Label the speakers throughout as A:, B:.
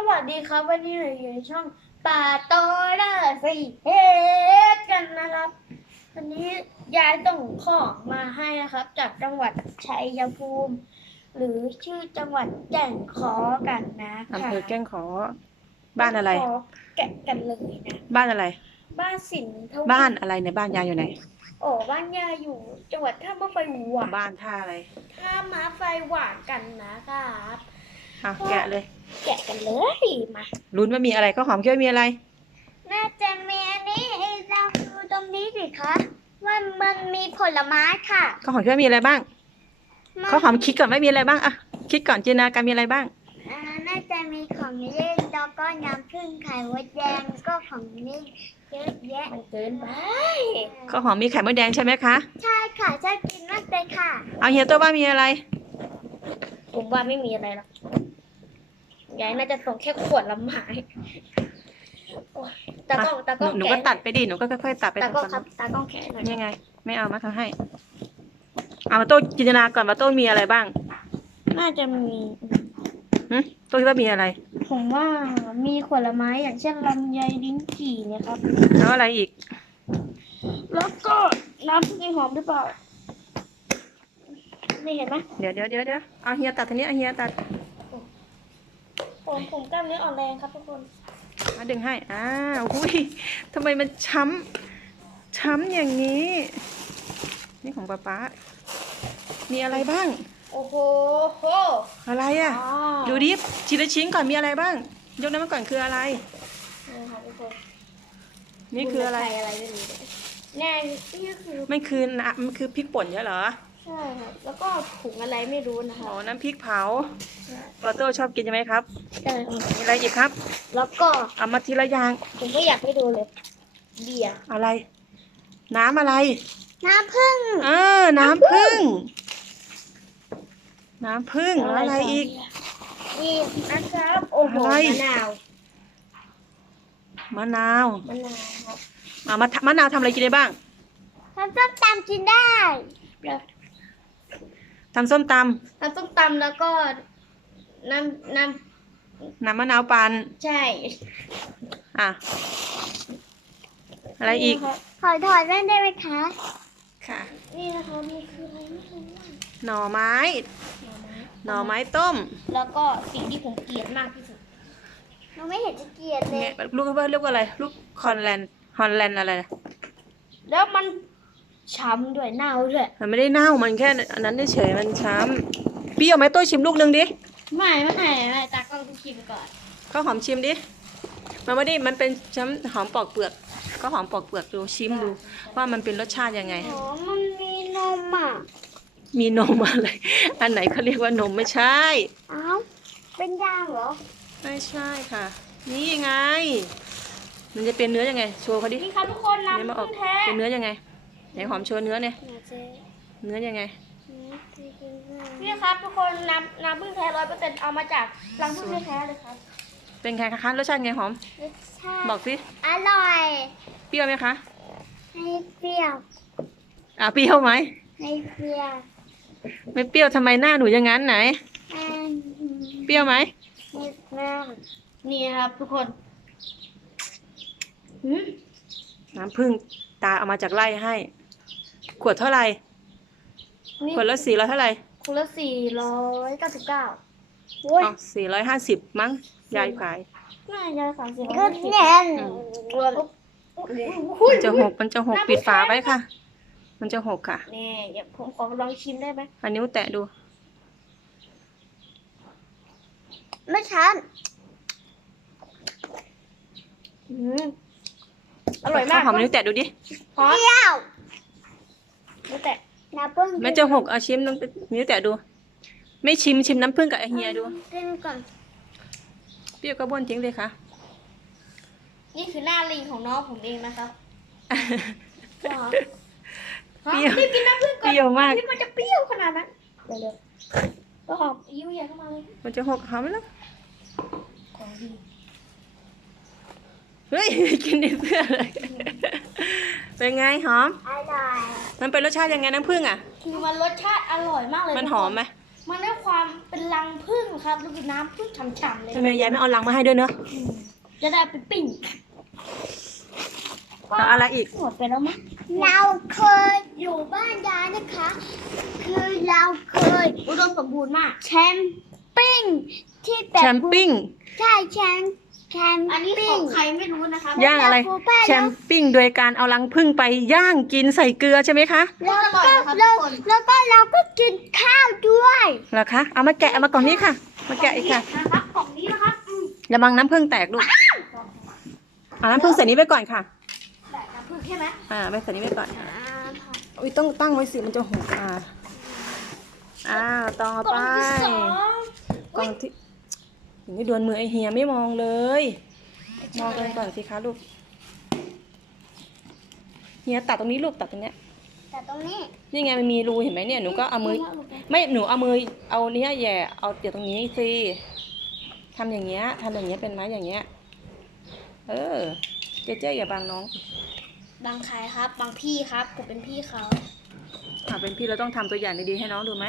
A: วัสดีครับวันนี้เราอยู่ในช่องป่าโตล่าสีเฮดกันนะครับวันนี้ยายส่งของมาให้นะครับจากจังหวัดชัยภูมิหรือชื่อจังหวัดแก่งขอกันนะ
B: อำ
A: คะ
B: เภอแก้งขอบ้านอะไร
A: ขอแกะกันเลยนะ
B: บ้านอะไร
A: บ้านสินทวี
B: บ้านอะไรในบ้านยายอยู่ไหน
A: โอ้บ้านยายอยู่จังหวัดท่ามาไฟหวาน
B: บ้านท่าอะไร
A: ท่ามาไฟหวานกันนะครับ
B: แกะเลย
A: แกะกันเลยมา
B: ลุ้นว่ามีอะไรข้าวหอมคิดว่ามีอะไร
A: น่าจะมีอันนี้เราดูตรงนี้สิคะว่ามันมีผลไม้ค่ะ
B: ข้าวหอมคิดว่ามีอะไรบ้างข้าวหอมคิดก่อนว่ามีอะไรบ้างอะคิดก่อนจินตนาการมีอะไรบ้าง
A: น่าจะมีของเล่นแล้วก็น้ำผึ้งไข่มดแดงก็ของเล่นเยอะแยะมันเกินไป
B: ข้าวหอมมีไข่มดแดงใช่ไหมคะ
A: ใช่ค่ะชอบกินมากเลยค่ะ
B: เอาเฮียตัวว่ามีอะไร
A: ผมว่าไม่มีอะไรหรอกยายน่าจะส่งแค่ขวดละไม้โอ๊ยตากล้องตากล้อง
B: หนูก็ตัดไปดิหนูก็ค่อยๆตัดไป
A: ตากล้อง
B: ทาง
A: ครับตากล้องแขนหน่อย
B: นี่ไง ไม่เอามาทำให้เอามาโต้จินตนาก่อนว่าโต้มีอะไรบ้าง
A: น่าจะมี
B: โต้คิดว่ามีอะไร
A: ผมว่ามีผลไม้อย่างเช่นลำไยลิ้นจี่เนี่ยครับ
B: แล้วอะไรอีก
A: แล้วก็น้ำพริกหอมหรือเปล่า นี่เห็นไหม
B: เดี๋ยวเอาเฮียตัดทีนี้เอาเฮียตัด
A: ผมกล้ามเนื้ออ่อนแรงครับทุกคน
B: มาดึงให้อุ้ยทำไมมันช้ำอย่างนี้ นี่ของป๊ามีอะไรบ้าง
A: โอ้โห
B: อะไรอ่ะ
A: อ๋อ
B: ดูดิทีละชิ้นก่อนมีอะไรบ้าง ยกน้ำมาก่อนคืออะไร
A: นี่ครับทุกคน
B: นี่คืออะไร
A: อะไรไม่รู้เลยแน่นี่คือ
B: มันคือพริกป่นใช่เหรอ
A: ใช่ครับ แล้วก็ถุงอะไรไม่รู้นะค
B: อ๋
A: รั
B: อบ น้ำพริกเผาออโต้ชอบกินใช่ไหมครับ
A: ใช่ครับ
B: มีอะไรอีกครับ
A: แล้วก็
B: เอามาทีละอย่าง
A: ผมก็อยากให้ดูเลย เบียร์
B: อะไร น้ำอะไร
A: น้ำผึ้ง
B: น้ำผึ้งแล้วอะไรอีก
A: นี่นะครับ โอ้โห
B: อะไร
A: มะนาว
B: มะนาว
A: มะนาวครับ
B: มะนาวทำอะไรกินได้บ้าง
A: ทำส้มตำกินได้แล้ว
B: ทำส้มต
A: ทำส้มตำแล้วก็น้ำ
B: ำน้ำมะนาวปั่น
A: ใช่
B: อ่ะอะไรอีก
A: ขอถอดแว่นได้ไหมคะ
B: ค่ะ
A: นี่นะคะนี่คืออะไรไม่รู้ว่า
B: หน่อไม้
A: หน่อไม้
B: ต้ม
A: แล้วก็สิ่งที่ผมเกลียดมากที่สุดเราไม่เห็นจะเกลียดเลย
B: เนี่ยลูกเรียกว่าอะไร ลูกฮอลแลนด์อะไรนะ
A: แล้วมันช้ำด้วยเน่าด้วย
B: มันไม่ได้เน่ามันแค่อันนั้นเฉยๆมันช้ำเปรี้ยวไหมตัวชิมลูกนึงดิ
A: ไม่ตากล้องต้องชิมก่อน
B: ข้าวหอมชิมดิมันไม่ได้มันเป็นช้ำหอมปอกเปลือกก็หอมปอกเปลือกดูชิมดู ว่ามันเป็นรสชาติยังไง
A: อ๋อมันมีนมอ่ะ
B: มีนมอะไร อันไหนเขาเรียกว่านมไม่ใช่
A: อ้าวเป็นยางเหรอ
B: ไม่ใช่ค่ะ นี่ไง มันจะเป็นเนื้อยังไง โชว์เขาดิ
A: นี่ครับทุกคนน้ำ
B: เนี่ยมาออก
A: ผึ้งแท้
B: เป็นเนื้อยังไงไหนหอมโชว์เนื้อเนี่ย เนื้อยังไง
A: นี่ครับทุกคนน้ำผึ้งแท้100%เอามาจากรังผึ้งแท้ๆเลยครับ
B: เป็นไงคะรสชาติไงหอม
A: รสชาติ
B: บอกสิ
A: อร่อย
B: เปรี้ยวไหมคะ
A: ให้เปรี้ยว
B: เปรี้ยวไหม
A: ให้เปรี้ยว
B: ไม่เปรี้ยวทำไมหน้าหนูอย่างนั้นไหน เปรี้ยวไหม
A: นิดนึงนี่ครับทุกคนหืม
B: น้ำผึ้งตาเอามาจากไร่ให้ ขวดเท่าไหร่
A: นี่
B: ขวดละ400เท่าไหร่
A: คนละ499โอ้ย
B: 450มั้งยายขาย
A: น่าจะ30ก็แน่น
B: มันจะหกปิดฝาไว้ค่ะ มันจะหกค่ะ
A: นี่เดี๋ยวผมขอลองชิมได้ไหม
B: อันนิ้วแตะดู
A: ไม่ชันอร่อยมาก
B: ข้าวหอมนิ้วแตะดูดิ
A: เปรี้ยวนี่แต่น้ำผึ้ง
B: มันจะหกเอาชิมนิ้วแตะดู ไม่ชิมน้ำผึ้งกับไอเฮียดู
A: กินก่อน
B: เปรี้ยวก็บ้วนทิ้งเลยค่ะ
A: นี่คือหน้าลิงของน้องผมเองนะครับ
B: เปรี้ยว
A: รีบกินน้ำผึ้งก่อน
B: เปรี้ยวมาก
A: ที่มันจะเปรี้ยวขนาดนั้นเร็วๆก็หอมยิ้วใหญ่เข้ามาเลย
B: มันจะหกหอมแล้ว
A: ของดี
B: เฮ้ย กินในเสื้อเลย เป็นไงหอม
A: อร่อย
B: มันเป็นรสชาติยังไงน้ำผึ้งอ่ะ
A: คือมันรสชาติอร่อยมากเลย
B: มันหอมไหม
A: มันได้ความเป็นรังผึ้งนะครับแล้วก็น้ำพุ่งฉ่ำๆเลย
B: ทำไมยายไม่เอาลังมาให้ด้วยเนอะ
A: จะได้ไปปิ้ง
B: แล้วอะไรอีก
A: หมดไปแล้วมั้งเราเคยอยู่บ้านยายนะคะ คือเราเคยอุดมสมบูรณ์มากแชมปิ้งที่แบบ
B: แชมปิ้ง
A: ใช่แชมอันนี้ของใครไม่รู้นะคะ
B: ย่างอะไร แชมปิ้งโดยการเอารังผึ้งไปย่างกินใส่เกลือใช่ไหมคะ
A: แล้วก็กินข้าวด้วย
B: เหรอคะ เอามาแกะเอามากล่องนี้ค่ะ มาแกะอีกค่ะ
A: นะครับของนี้นะครับ
B: ระวังน้ำผึ้งแตกลูกเอาน้ำผึ้งใส่นี้ไว้ก่อนค่ะ
A: แบบน้ำผึ้งใช่ไหม
B: ไปใส่นี้ไว้ก่อนอุ้ยต้องตั้งไว้สิมันจะหกต่อไปกล่องที่อย่างนี้โดนมือไอเฮียไม่มองเลย มองกันก่อนสิคะลูกเฮียตัดตรงนี้ลูกตัดตรงเนี้ย
A: แต่ตรงนี้
B: นี่ไงมันมีรูเห็นไหมเนี่ยหนูก็เอามือไม่หนูเอามือเอาเนี้ยแย่เอาเดี๋ยวตรงนี้สิทำอย่างเงี้ยเป็นไหมอย่างเงี้ยเจ๊อย่าบังน้อง
A: บางใครครับ บางพี่ครับผมเป็นพี่เขา
B: เป็นพี่เราต้องทำตัวอย่างดีๆให้น้องดูไหม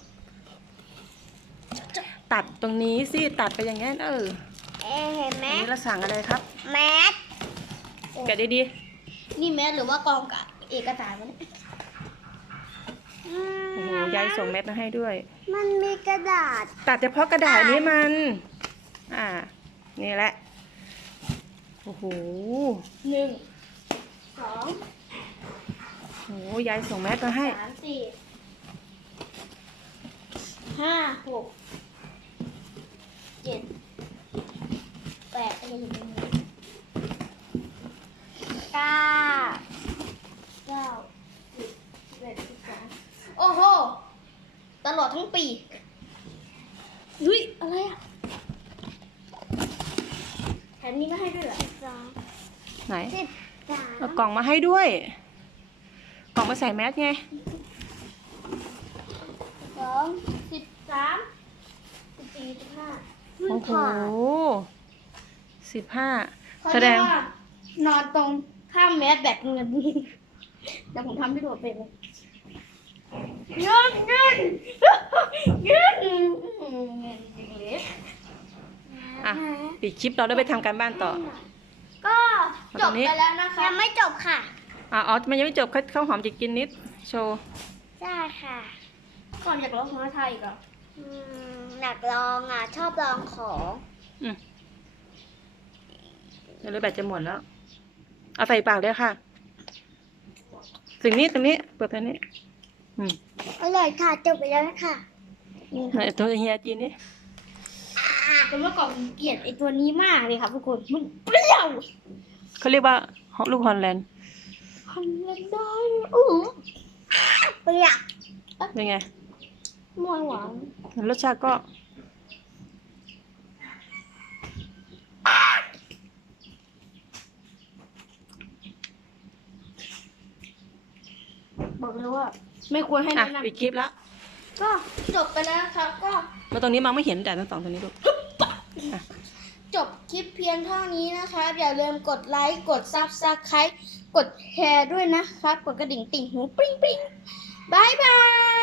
B: ตัดตรงนี้สิตัดไปอย่างเงี้ย
A: เห็นไหม
B: อันนี้เราสั่งอะไรครับ
A: แมส
B: แกะดี
A: นี่แมสหรือว่ากองกับเอกสารมัน
B: ๆโอ้โหยายส่งแมสมาให้ด้วย
A: มันมีกระดาษ
B: ตัดเฉพาะกระดาษนี้มันนี่แหละโอ้โห
A: 1 2
B: โอ้โหยายส่งแมสมาให้
A: 3 4 5 6 7 8อะไรอย่างเงี้ย9 10 11 12โอ้โหตลอดทั้งปีอุ้ยอะไรอ่ะแถมนี้ก็ให้ด้วยเหรอ
B: ไหน
A: 13
B: เอากล่องมาให้ด้วย กล่องมาใส่แมสไง
A: 13 14 15
B: โอ้โห15แสดง
A: นอนตรงข้ามแมสแบบเงินเดี๋ยวผมทำให้ดูเป็นเลยเงินจริงเลย
B: ปิดคลิปเราได้ไปทำการบ้านต่อ
A: ก็จบไปแล้วนะคะยังไม่จบค่ะ
B: มันยังไม่จบข้าวหอมจะกินนิดโชว์
A: ได้ค่ะก่อนอยากลองของไทยอีกเหรออยากลองชอบลองของ
B: เดี๋ยวเลยแบตจะหมดแล้ว เอาใส่ปากเลยค่ะสิ่งนี้ตรงนี้เปิดไปนี้
A: อร่อยค่ะจบไปแล้วนะคะ
B: ไหนตัวเฮียจีนนี่
A: แต่เมื่อก่อนเกลียดไอตัวนี้มากเลยค่ะทุกคนมันเปรี้ยว
B: เขาเรียกว่าลูกฮอลแลนด์
A: ฮันเลนได้เปรี้ยว
B: เป็นไง
A: หวาน
B: รสชาติก็
A: บอกเลยว่าไม่ควรให้แนะนำ
B: ปิดคลิปแล้ว
A: ก็จบไปแล้วครับก็
B: มาตรงนี้มองไม่เห็นแต่ทั้งสองตรงนี้ดู
A: จบคลิปเพียงเท่านี้นะครับอย่าลืมกดไลค์กดซับสไครต์กดแชร์ด้วยนะครับกดกระดิ่งติ่งหูปริ้งบายบาย